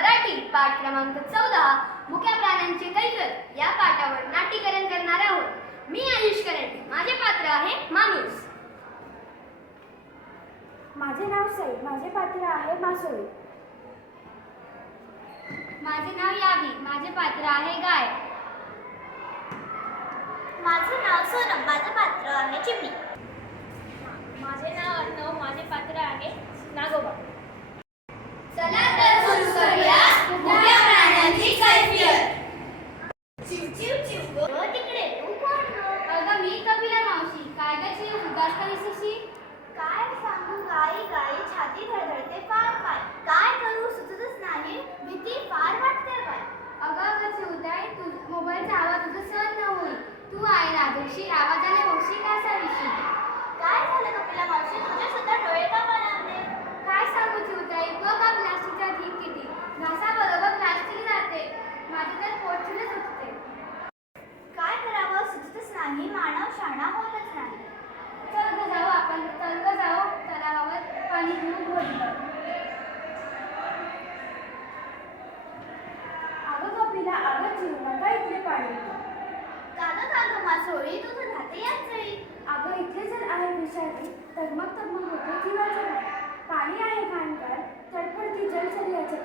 मराठी पाठ क्रमांक 14 मुक्या प्राण्यांचे कैफियत या पाठावर नाट्यकरण करणार आहोत। मी आयुष करंडे, माझे पात्र आहे माणूस। माझे नाव सई, माझे पात्र आहे मासोळी। माझे नाव यावी, माझे पात्र आहे गाय। माझे नाव सोनम, माझे पात्र आहे चिमणी। माझे नाव अर्णव, माझे पात्र आहे नागोबा। चला तर सुरू करूया मुक्या प्राण्यांची कैफियत। चिव चिव चिव गो तिकडे, तू कोण गो? अगं मी कपिला मावशी। काय ग चिव, उगाच का दिसशी? काय सांगू गाई गाई, छाती धडधडते फार पाय। काय करू सुचतच नाही, भीती फार वाटते बाय। अगं चिवताई, तू मोबाईलचा आवाज तुझं सहन न होईल। तू आहे राजर्षी, आवाजाने होशी का साविशी? काय झालं कपिला मावशी, तुझे सुद्धा डोळे का बनावले? काय सांगू चिवताई, बघ हा प्लास्टिकचा ढीग किती। घासाबरोबर प्लास्टिक जाते, माझे तर पोट सुटते। काय करावं सुचतच नाही, मानव शाणा होतच नाही। चल ग जाऊ आपण, चल ग जाऊ तलावावर पाणी घेऊन घोडीवर। अगं कपिला, अगं जीव नका इथले पाणी। कागं कागं मासोळी, तुझं राहते याच चळी। अगं इथे जर आहे विषारी, तगमग होते जीवाचं भान। पाणी आहे घाणकार, तडफडती जलचर्याचे